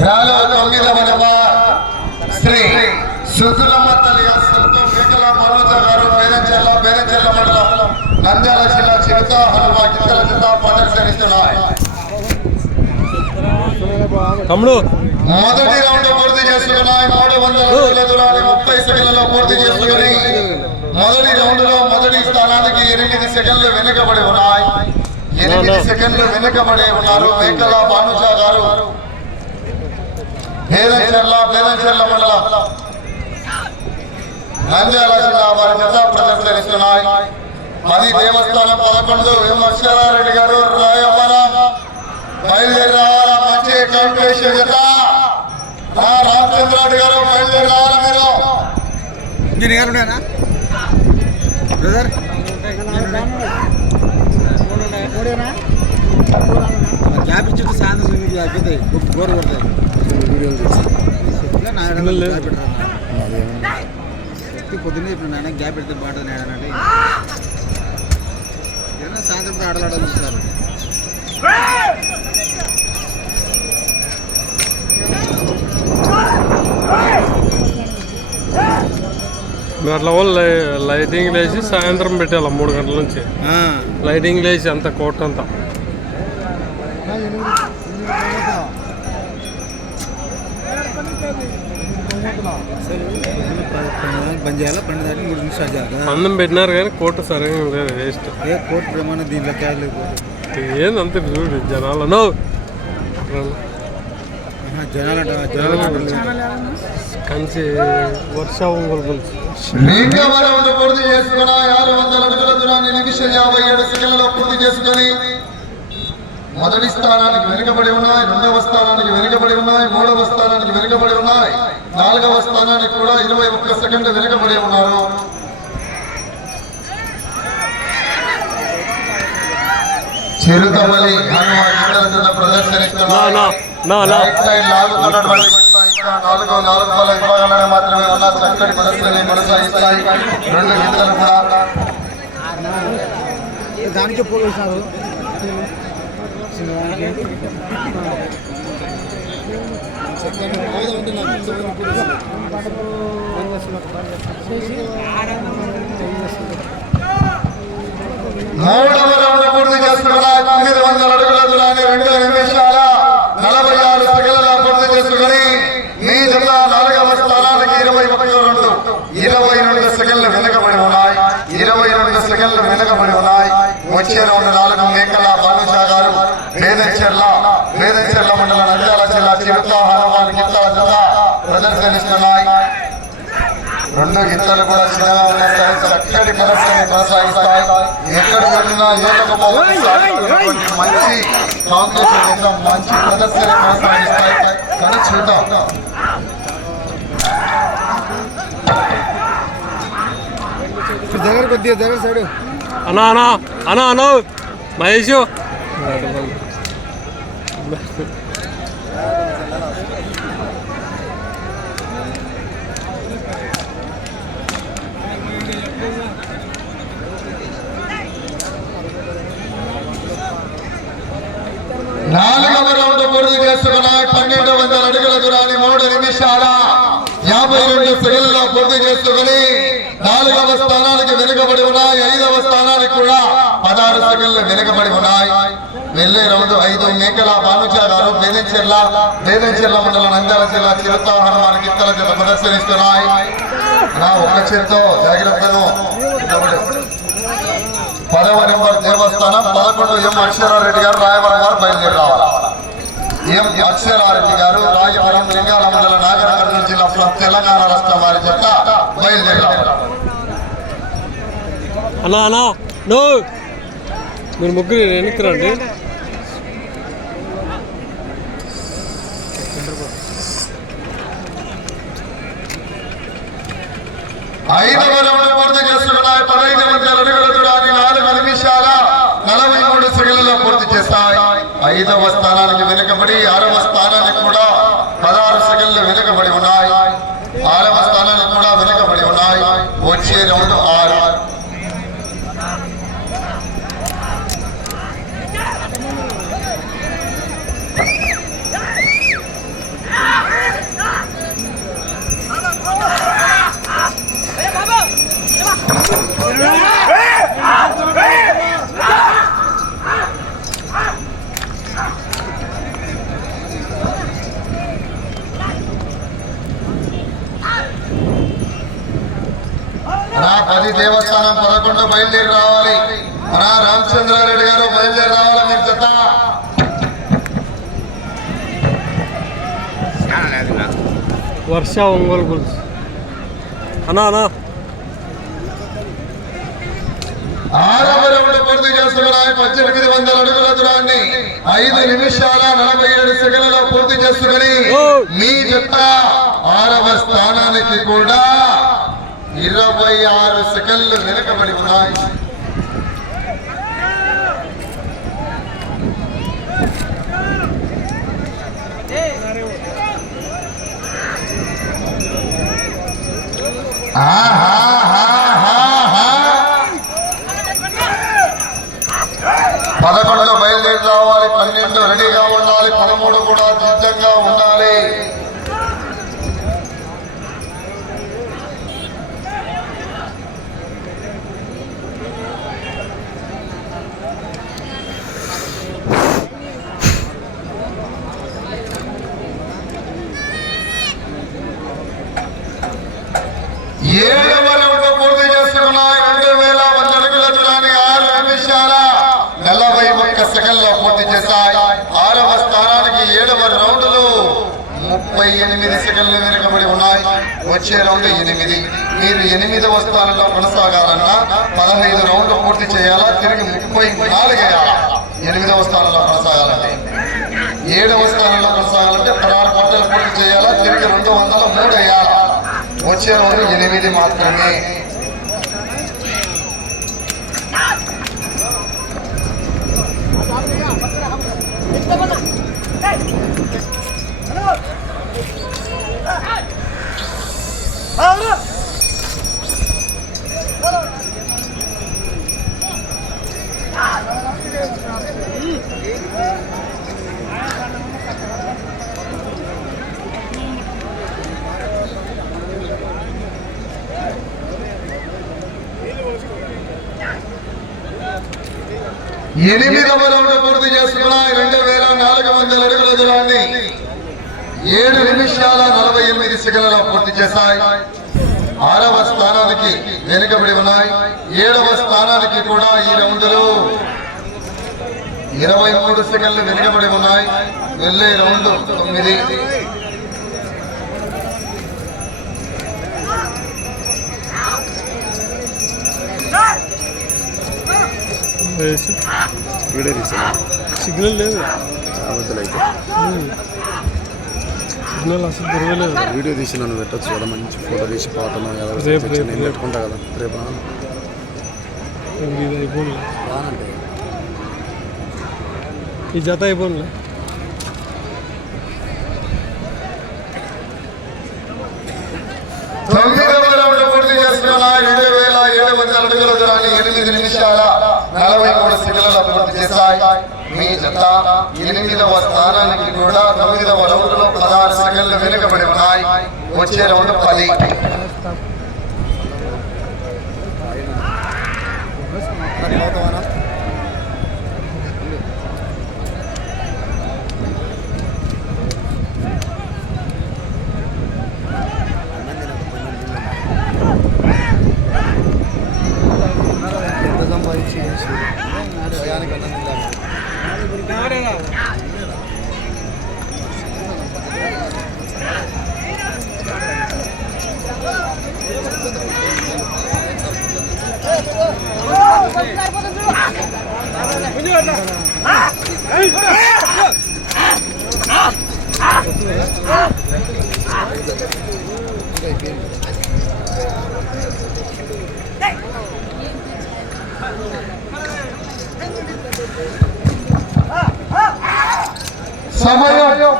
రాలో తొమ్మిదవ శ్రీ సుతులమ్మ తల్లి ఆశ్రమంతో మేకల మనోజ గారు బేరంచెల్ల బేరంచెల్ల మండలం నంద్యాల జిల్లా చిరుత హనుమ గిత్తల జిల్లా ప్రదర్శనిస్తున్నాయి తమ్ముడు. మొదటి రౌండ్ పూర్తి చేసుకున్నాయి మూడు వందల దూరాన్ని ముప్పై సెకండ్లలో పూర్తి చేసుకుని మొదటి రౌండ్లో మొదటి స్థానానికి ఎనిమిది సెకండ్లు వెనుకబడి ఉన్నాయి. ఎనిమిది సెకండ్లు వెనుకబడి ఉన్నారు మేకల భానుజ గారు. భేదంచెర్ల భేదంచెర్ల మండలం. నంద్యాల జిల్లా వారి జిల్లా ప్రదర్శనిస్తున్నాయి పది దేవస్థానం పదకొండు విమర్శారెడ్డి గారు రాయవరం బయలుదేరా కాంపిటీషన్ జత నా రామచంద్రారెడ్డి గారు బయలుదేరి రావాలా మీరు? ఇంజనీర్ గారు బ్రదర్? గ్యాప్ ఇచ్చి సాయంత్రం మీకు అయిపోతాయి. గోరు పడతాయి వీడియోలు చూసి ఇలా పొద్దున్నే ఇప్పుడు నాయన గ్యాప్ పెడితే బాగుంటుంది నాయన అంటే. ఏదైనా సాయంత్రం పూట ఆడలాడాలి చూస్తారు మీరు అట్లా వాళ్ళు లై- లైటింగ్ లేచి సాయంత్రం పెట్టాలి మూడు గంటల నుంచి. లైటింగ్ లేచి అంత కోట్ అంతా. అందం పెట్టినారు కానీ కోట్ సరిగా లేదు వేస్ట్. ఏ కోర్టు ప్రమాణం దీంట్లో ఏంది అంత చూడు జనాలు కంచి వర్ష ఒంగోలు పులుసు రెండవ రౌండ్ పూర్తి చేసుకున్నాయి ఆరు వందల అడుగుల దూరాన్ని నిమిషం యాభై ఏడు సెకండ్లలో పూర్తి చేసుకొని మొదటి స్థానానికి వెనుకబడి ఉన్నాయి రెండవ స్థానానికి వెనుకబడి ఉన్నాయి మూడవ స్థానానికి వెనుకబడి ఉన్నాయి నాలుగవ స్థానానికి కూడా ఇరవై ఒక్క సెకండ్ వెనుకబడి ఉన్నారు. చిరుతమల్లి హనుమ గిన్నెల జత నా ప్రదర్శనిస్తున్నారు నాలుగు నాలుగు బాల విభాగాలనే మాత్రమే ఉన్న చక్కటి ప్రదర్శనని కొనసాగిస్తాయి రెండు గిన్నెలు కూడా దానికి మూడవ రౌండ్ పూర్తి చేసుకున్నాయి తొమ్మిది వందల అడుగుల దూరాన్ని రెండు నిమిషాల నలభై ఆరు సెకండ్ల పూర్తి చేసుకుని మీ జత నాలుగవ స్థానానికి ఇరవై ఒక్క రెండు ఇరవై రెండు సెకండ్లు వెనుకబడి ఉన్నాయి ఇరవై రెండు సెకండ్లు వెనుకబడి ఉన్నాయి వచ్చే రౌండ్ నాలుగు మేకల భానుషా గారు వేదంచెర్ల వేదంచెర్ల మండల నంద్యాల జిల్లా చిరుత హనుమాన్ గిత్తల జత ప్రదర్శనిస్తున్నాయి. రెండు గిత్తలు కూడా చిన్నగా ఉన్న చక్కటి ప్రదర్శన కొనసాగిస్తాయి. ఎక్కడ వెళ్ళినా ఏలకు మంచి కాంగ్రెస్ మంచి ప్రదర్శన కొనసాగిస్తాయి. కానీ చూద్దాం. దగ్గర కొద్దిగా దగ్గర సైడ్. అనా అనా అనా అనో మహేష్. నాలుగవ రౌండ్ పూర్తి చేసుకున్నాయి పన్నెండు వందల అడుగుల దూరాన్ని మూడు నిమిషాల యాభై రెండు సెకండ్లలో పూర్తి చేసుకుని నాలుగవ స్థానానికి వెనుకబడి ఉన్నాయి ఐదవ స్థానానికి కూడా పదహారు సెకండ్లు వెనుకబడి ఉన్నాయి. వెళ్ళే రౌండ్ ఐదు. మేకల భానుజ గారు బేదంచెర్ల బేదంచెర్ల మండలం నంద్యాల జిల్లా చిరుతాహన హనుమాన్ గిత్తల జత ప్రదర్శనిస్తున్నాయి. నా ఒక్క చేతితో జాగ్రత్తను పదవ నెంబర్ దేవస్థానం పదకొండు ఎం అక్షరారెడ్డి గారు రాయవరం గారు బయలుదేరి రావాలి ఎం అక్షరారెడ్డి గారు రాయవరం లింగాల మండల నాగర కర్నూలు జిల్లా తెలంగాణ రాష్ట్రం వారి జత బయలుదేరి రావాలి అలా. నో. మీరు ముగ్గురు వెనక్కి రండి ఐదవ వర్ష ఒంగోలు గురించి అన్నా అన్నా. ఆరవ రౌండ్ పూర్తి పద్దెనిమిది వందల అడుగుల దూరాన్ని ఐదు నిమిషాల నలభై ఏడు సెకండ్లలో పూర్తి చేసుకుని మీ జత ఆరవ స్థానానికి కూడా ఇరవై ఆరు సెకండ్లు వెనుకబడి ఉన్నాయి. ¡Ah! ah. ఏడవ రౌండ్ పూర్తి చేసుకున్నాయి రెండు వేల వంద అడుగుల దూరాన్ని ఆరు నిమిషాల నలభై ఒక్క సెకండ్లో పూర్తి చేశాయి. ఆరవ స్థానానికి ఏడవ రౌండ్లు ముప్పై ఎనిమిది సెకండ్లు వెనుకబడి ఉన్నాయి. వచ్చే రౌండ్ ఎనిమిది. మీరు ఎనిమిదవ స్థానంలో కొనసాగాలన్నా పదహైదు రౌండ్లు పూర్తి చేయాలా? తిరిగి ముప్పై నాలుగు ఎనిమిదవ స్థానంలో కొనసాగాలంటే ఏడవ స్థానంలో కొనసాగాలంటే పదహారు కోట్ల పూర్తి చేయాలా? తిరిగి రెండు వందల మూడు వేయాలా వచ్చే రోజు ఎనిమిది మాత్రమే ఎనిమిదవ రౌండ్ పూర్తి చేసుకున్నాయి రెండు వేల నాలుగు వందల అడుగుల దూరాన్ని ఏడు నిమిషాల నలభై ఎనిమిది సెకండ్లలో పూర్తి చేశాయి. ఆరవ స్థానానికి వెనుకబడి ఉన్నాయి. ఏడవ స్థానానికి కూడా ఈ రౌండ్లో ఇరవై మూడు సెకండ్లు వెనుకబడి ఉన్నాయి. వెళ్ళే రౌండ్ తొమ్మిది. వేసి వీడియో తీసాను సిగ్నల్ లేదు. అవతలైతే. సిగ్నల్ అసలు దొరకలేదు. వీడియో తీసి నన్ను పెట్టచ్చు కదా మంచి ఫోటో తీసి పాటను ఎవరు నేను. పెట్టుకుంటా కదా రేపు. ఇది అయిపోయింది రానంటే. ఈ జత అయిపోయింది తొమ్మిదవ రౌండ్ పూర్తి చేసుకున్న రెండు వేల ఏడు వందల అడుగుల దూరాన్ని ఎనిమిది నిమిషాల నలభై మూడు సెకండ్ల పూర్తి చేశాయి. మీ జత ఎనిమిదవ స్థానానికి కూడా తొమ్మిదవ రౌండ్లో పదహారు సెకండ్లు వెనుకబడి ఉన్నాయి. వచ్చే రౌండ్ పది. Gracias సంపాదించి చేసి భయానికి అన్నం తింటాను సమయం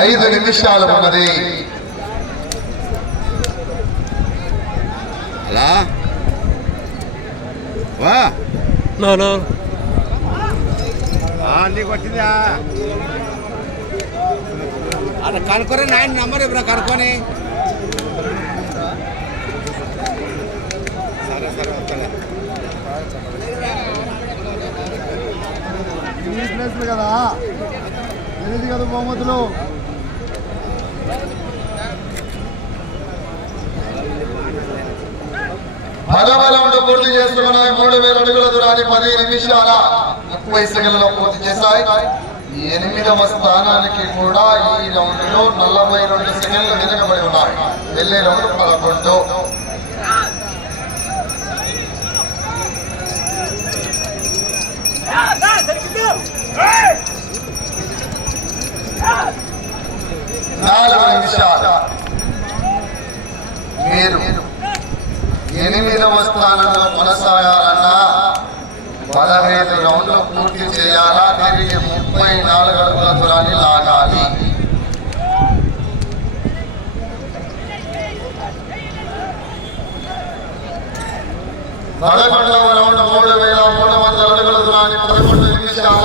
ఐదు నిమిషాలు ఉన్నది అలా వా నా నా నీకు వచ్చిందా అక్కడ కనుక్కొని నాయన నెంబర్ ఇప్పుడు కనుక్కొని? సరే సరే వస్తాను ప్లేస్లు కదా. తెలియదు కదా బహుమతులు. పదబలంలో పూర్తి చేసుకున్నాయి మూడు వేల అడుగుల దూరాన్ని పది నిమిషాల ముప్పై సెకండ్లలో పూర్తి చేశాయి. ఎనిమిదవ స్థానానికి కూడా ఈ రౌండ్లో నలభై రెండు సెకండ్లు వెనుకబడి ఉన్నాయి. వెళ్ళే రౌండ్ పదకొండు. నాలుగు నిమిషాలు. మీరు ఎనిమిదవ స్థానంలో కొనసాగాలన్నా పదహైదు రౌండ్లు పూర్తి చేయాలా? తిరిగి ముప్పై నాలుగు అడుగుల దూరాన్ని లాగాలి. పదకొండవ రౌండ్ మూడు వేల మూడు వందల అడుగుల దూరాన్ని పదకొండు నిమిషాల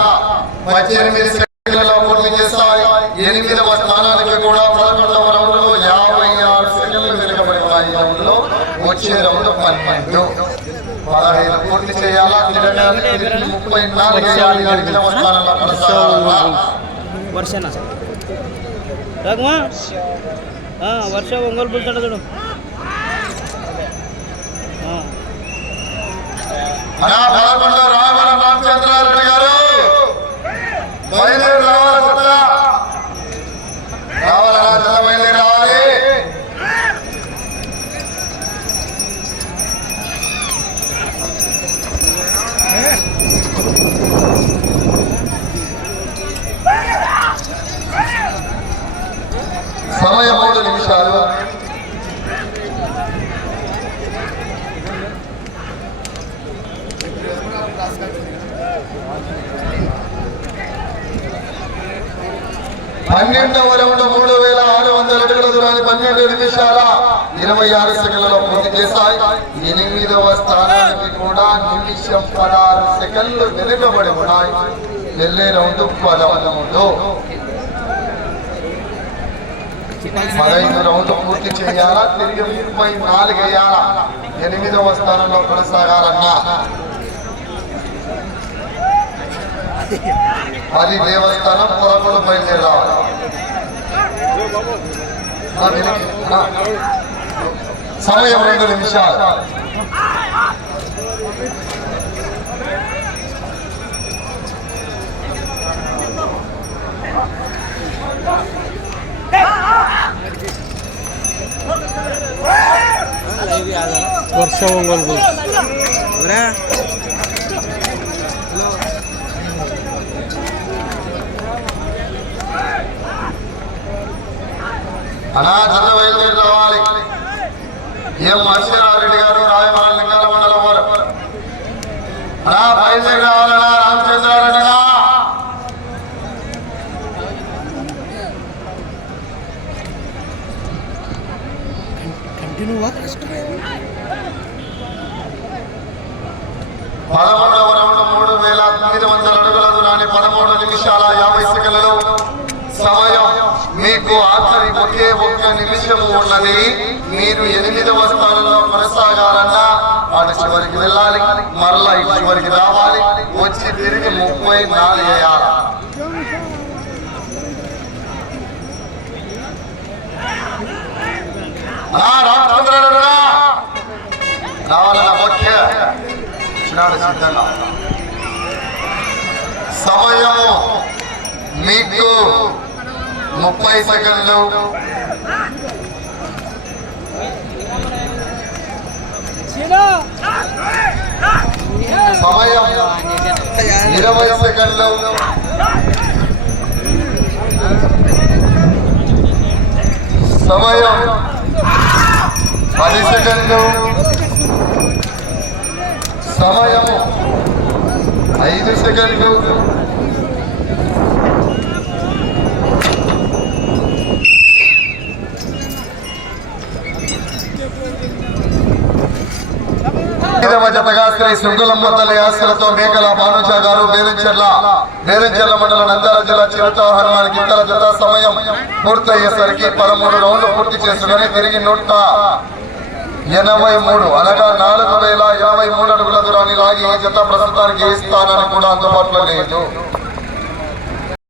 పద్దెనిమిది సెకండ్లలో పూర్తి చేస్తాయి. ఎనిమిదవ స్థానానికి కూడా పదకొండు రౌండ్లో యాభై ఆరు సెకండ్లు వెనుకబడి ఉన్నాయి ఈ రౌండ్లో వచ్చే రెండు పన్నెండు పదహైదు పూర్తి చేయాలా ముప్పై నాలుగు వర్ష ఒంగోలు పులుతాడు చూడు రామచంద్రారెడ్డి గారు. బయలుదేరి రావాలి ఇరవై ఆరు సెకండ్లలో పూర్తి చేశాయి. ఎనిమిదవ స్థానానికి కూడా నిమిషం పదహారు సెకండ్లు వెనుకబడి ఉన్నాయి. వెళ్ళే రౌండ్ పదవరౌండ్ పదహైదు రౌండ్ పూర్తి చేయాలా? తిరిగి ముప్పై నాలుగు వేయాలా? ఎనిమిదవ స్థానంలో కొనసాగాలన్నా. అది దేవస్థానం పదకొండు బయలుదేరి రావాలి ఆ, వెనక్కి. ఆ. సమయం రెండు నిమిషాలు వర్ష ఒంగోలు బుల్స్ అనా జత బయలుదేరి రావాలి ఎం మత్స్యనారెడ్డి గారు? రాయమాల లింగాల మండలం వారు. అలా బయలుదేరి రావాలనా రామచంద్రారెడ్డి పదమూడవ రౌండ్ మూడు వేల తొమ్మిది వందల అడుగుల దూరాన్ని పదమూడు నిమిషాల యాభై సెకండ్లలో సమయం మీకు ఆఖరి ఒకే ఒక్క నిమిషం ఉన్నది. మీరు ఎనిమిదవ స్థానంలో కొనసాగాలన్నా అటు చివరికి వెళ్ళాలి మరలా ఇటు చివరికి రావాలి. వచ్చి తిరిగి ముప్పై నాలుగు వేయాలి. ముఖ్య వచ్చినాడు సిద్ధంగా సమయము మీకు ముప్పై సెకండ్లు. సమయం ఇరవై సెకండ్లు. సమయం పది సెకండ్లు. సమయము ఐదు సెకండ్లు. ఐదవ జతగా తల్లి ఆశలతో మేకల భానుజ గారు బేరంచెర్ల బేరంచెర్ల మండలం నంద్యాల జిల్లా చిరుత హనుమాన్ గిత్తల జత సమయం పూర్తయ్యేసరికి పదమూడు రౌండ్లు పూర్తి చేసుకుని తిరిగి నూట ఎనభై మూడు. అనగా నాలుగు వేల యాభై మూడు అడుగుల దూరాన్ని లాగి ఈ జత ప్రస్తుతానికి ఇస్తానని స్థానానికి కూడా అందుబాటులో లేదు.